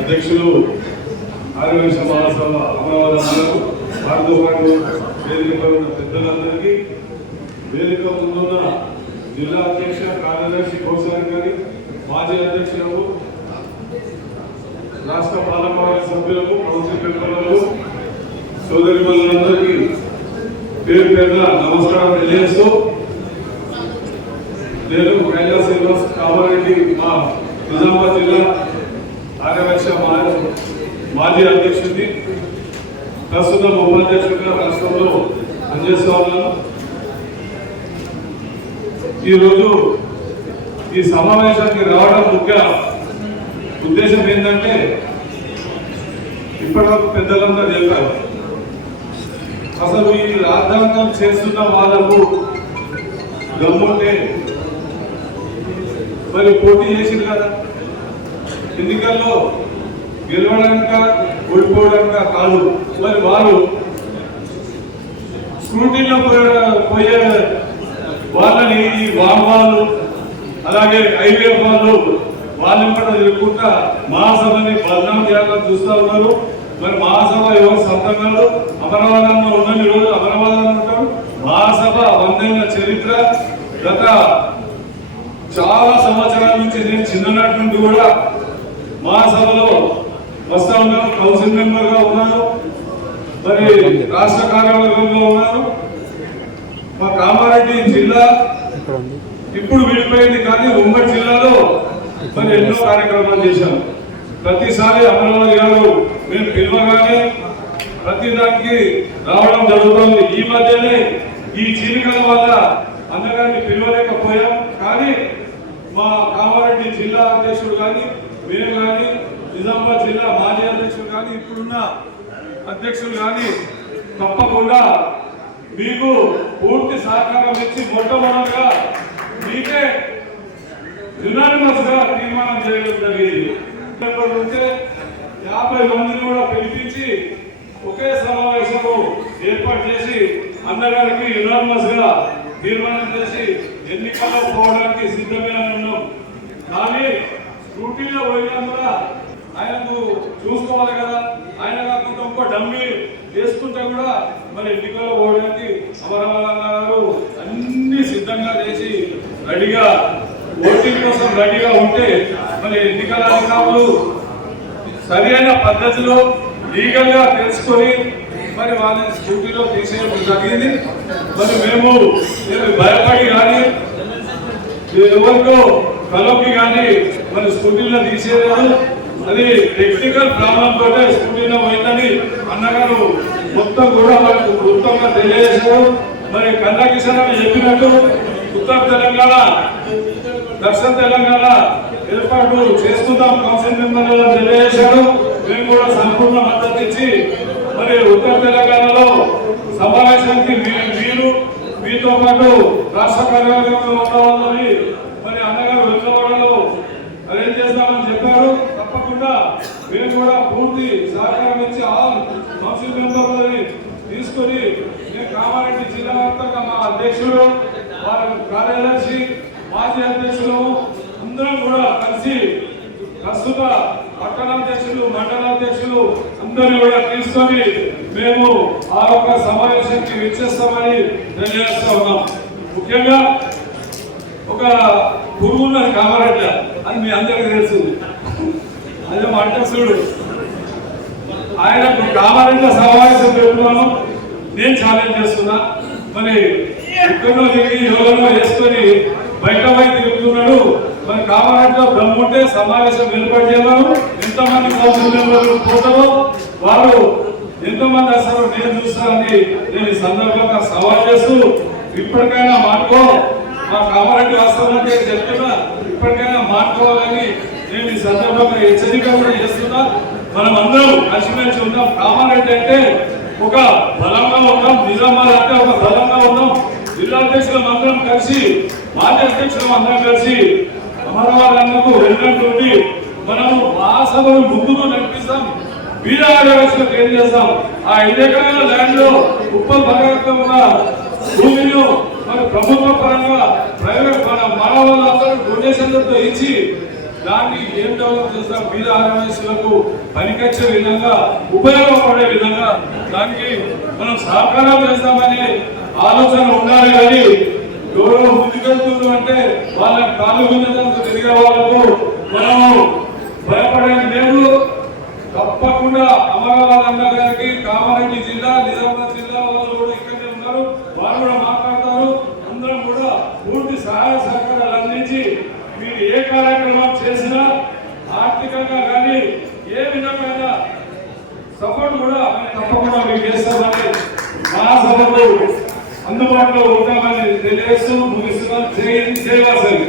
అధ్యక్షులు ఆర్యవైశ్య మహాసభ అమరావతి వారితో పాటు వేదికపై ఉన్న పెద్దలందరికీ, వేదిక ముందున్న జిల్లా అధ్యక్ష కార్యదర్శి కౌశల్ గారి, మాజీ అధ్యక్షులకు, రాష్ట్ర పాలకవర్గ సభ్యులకు, కౌన్సిల్ మెంబర్లకు, సోదరిమణులందరికీ పేరు పేరున నమస్కారం తెలియజేస్తూ, నేను కైలాస శ్రీనివాస్ కామారెడ్డి, మా నిజామాబాద్ జిల్లా ఆర్యవైశ్య మాజీ అధ్యక్షుడిని, ప్రస్తుతం ఉపాధ్యక్షుడిగా రాష్ట్రంలో పనిచేస్తూ ఉన్నాను. ఈరోజు ఈ సమావేశానికి రావడం ముఖ్య ఉద్దేశం ఏంటంటే, ఇప్పటివరకు పెద్దలందరూ చెప్పారు, అసలు ఈ రాజ్యాంగం చేస్తున్న వాళ్ళకు దమ్ముంటే మరి పోటీ చేసింది కదా, ఎన్నికల్లో గెలవడానిక ఓడిపోవడానిక కాదు, మరి వారు స్క్రూటీలో పోయే వాళ్ళని ఈ వాళ్ళు అలాగే ఐవీఎఫ్ వాళ్ళు వాళ్ళని కూడా ఎదుర్కొంటా మహాసభని బదనాం చేయాలని చూస్తూ ఉన్నారు. మరి మహాసభ ఎవరు సంతంగాలు అమరావతిలో ఉన్నన్ని రోజులు అమరావతిలో ఉంటారు. మహాసభ 100 ఏళ్ల చరిత్ర, గత చాలా సంవత్సరాల నుంచి నేను చిన్ననాటి నుండి కూడా మహాసభలో వస్తా ఉన్నాను, కౌన్సిల్ మెంబర్ గా ఉన్నాను, మరి రాష్ట్ర కార్యవర్గంలో ఉన్నాను. మా కామారెడ్డి జిల్లా ఇప్పుడు విడిపోయింది, కానీ ఉమ్మడి జిల్లాలో మరి ఎన్నో కార్యక్రమాలు చేశాం. ప్రతిసారి అమరావతి గారు మేము పిలవగానే ప్రతి దానికి రావడం జరుగుతుంది. ఈ మధ్యనే ఈ చీలికల వల్ల అందగాన్ని పిలవలేకపోయాం, కానీ మా కామారెడ్డి జిల్లా అధ్యక్షుడు కానీ, మేము కానీ, నిజామాబాద్ జిల్లా మాజీ అధ్యక్షుడు కానీ, ఇప్పుడున్న అధ్యక్షులు కానీ తప్పకుండా మీకు పూర్తి సహకారం ఇచ్చి మొట్టమొదటిగా మీకే యునానిమస్ గా తీర్మానం చేయడం జరిగింది. ఉంటే 50 మందిని కూడా పిలిపించి ఒకే సమావేశము ఏర్పాటు చేసి అందరికి యునానిమస్ గా తీర్మానం చేసి ఎన్నికల్లో పోవడానికి సిద్ధమే ఉన్నాం. కానీ స్కూటీలో పోయినా కూడా ఆయనకు చూసుకోవాలి కదా, ఆయన కాకుండా ఇంకో డమ్మీ వేసుకుంటే కూడా మరి ఎన్నికల్లో పోవడానికి అమరావతి గారు అన్ని సిద్ధంగా చేసి రెడీగా, ఓటింగ్ కోసం రెడీగా ఉంటే మరి ఎన్నికల అధికారులు సరైన పద్ధతిలో లీగల్ గా తెలుసుకొని మరి వాళ్ళని స్కూటీలో తీసేయడం జరిగింది. మరి మేము భయపడి కానీ ఎవరికో కలోకి కానీ మరి స్కూటీలో తీసేయలేదు. అది టెక్నికల్ ప్రాబ్లం తోటే స్కూటీలో పోయిందని అన్నగారు మొత్తం కూడా మనకు వృత్తంగా తెలియజేశారు. మరి కన్నా కిషన్ అని చెప్పినట్టు ఉత్తర తెలంగాణ, దక్షిణ తెలంగాణ ఏర్పాటు చేసుకుందాం కౌన్సిల్ మెంబర్లు తెలియజేశారు. మేము కూడా సంపూర్ణ మద్దతు ఇచ్చి మరి ఉత్తర తెలంగాణలో సమావేశానికి మీరు మీతో పాటు రాష్ట్ర కార్యవర్గంలో ఉన్న వాళ్ళని మరి అన్నగారు వెళ్లవాడలో అరేంజ్ చేస్తామని చెప్పారు. తప్పకుండా మేము కూడా పూర్తి సహకారం ఇచ్చి ఆల్ కౌన్సిల్ మెంబర్లని తీసుకొని మేము కామారెడ్డి జిల్లా వ్యాప్తంగా మా అధ్యక్షుడు, వారి కార్యదర్శి, మాజీ అధ్యక్షులు అందరం కూడా కలిసి ప్రస్తుత పట్టణాధ్యక్షులు, మండలాధ్యక్షులు అందరినీ కూడా తీసుకొని మేము ఆ యొక్క సమావేశానికి విచ్చేస్తామని తెలియజేస్తా ఉన్నాం. ముఖ్యంగా ఒక గురువు ఉన్నది కామారెడ్డి, అది మీ అందరికీ తెలుసు, అదే మా అధ్యక్షుడు. ఆయనకు కామారెడ్డి సమావేశం పెట్టుకున్నాను, నేను ఛాలెంజ్ చేస్తున్నా. మరి ఎక్కడో తిరిగి యోగంలో వేసుకొని బయట తిరుగుతున్నాడు. మరి కామారెడ్డిలో దమ్ముంటే సమావేశం ఏర్పాటు చేయమను. ఎంతమంది కౌన్సిల్ మెంబర్లు పోతారో వారు ఎంతమంది వస్తారో నేను చూస్తానని నేను ఈ సందర్భంగా సవాల్ చేస్తూ, ఇప్పటికైనా మాట్లాడుకో, మా కామారెడ్డి వాస్తవానికి చెప్తున్నా, ఇప్పటికైనా మాట్లాడుకోవాలని నేను ఈ సందర్భంగా హెచ్చరిక కూడా చేస్తున్నా. మనం అందరం కలిసిమెలిసి ఉన్నాం. కామారెడ్డి అంటే ఒక బలంగా ఉన్నాం, నిజామాబాద్ అంటే ఒక బలంగా ఉన్నాం. జిల్లా అధ్యక్షులం అందరం కలిసి, మాజీ అధ్యక్షులం అందరం కలిసి అమరావతి వెళ్ళినటువంటి మనము మహాసభను ముందుకు నడిపిస్తాం. వీర ఆర్యవైశ్యులకు ఏం చేస్తాం, ఆ 5 ఎకరాల ల్యాండ్ లో ఉప్పల్ భగవంతం ఉన్న భూమిలో మరి ప్రభుత్వ పరంగా ప్రైవేట్ మన వాళ్ళందరూ డొనేషన్లతో ఇచ్చి దాన్ని ఏం డెవలప్ చేస్తాం బీద ఆర్ఎంఎస్లకు పనికొచ్చే విధంగా ఉపయోగపడే విధంగా దానికి మనం సహకారం చేస్తామనే ఆలోచన ఉండాలి. కానీ ఎవరో ముందుకెళ్తుంది అంటే వాళ్ళ కాలు మీద తిరిగే వాళ్ళకు మనము భయపడేది లేదు. తప్పకుండా అమరావతి అన్న గారికి కామారెడ్డి జిల్లా నిజామాబాద్ జిల్లా వాళ్ళు కూడా ఇక్కడే ఉన్నారు, వారు కూడా మాట్లాడతారు. అందరం కూడా పూర్తి సహాయ సహకారాలు అందించి మీరు ఏ కార్యక్రమం చేసినా ఆర్థికంగా కానీ ఏ విధమైన సపోర్ట్ కూడా తప్పకుండా మీకు చేస్తామని మహాసభకు అందుబాటులో ఉంటామని తెలియజేస్తూ ముగిస్తున్నాం. జై హింద్, జై వాసవి.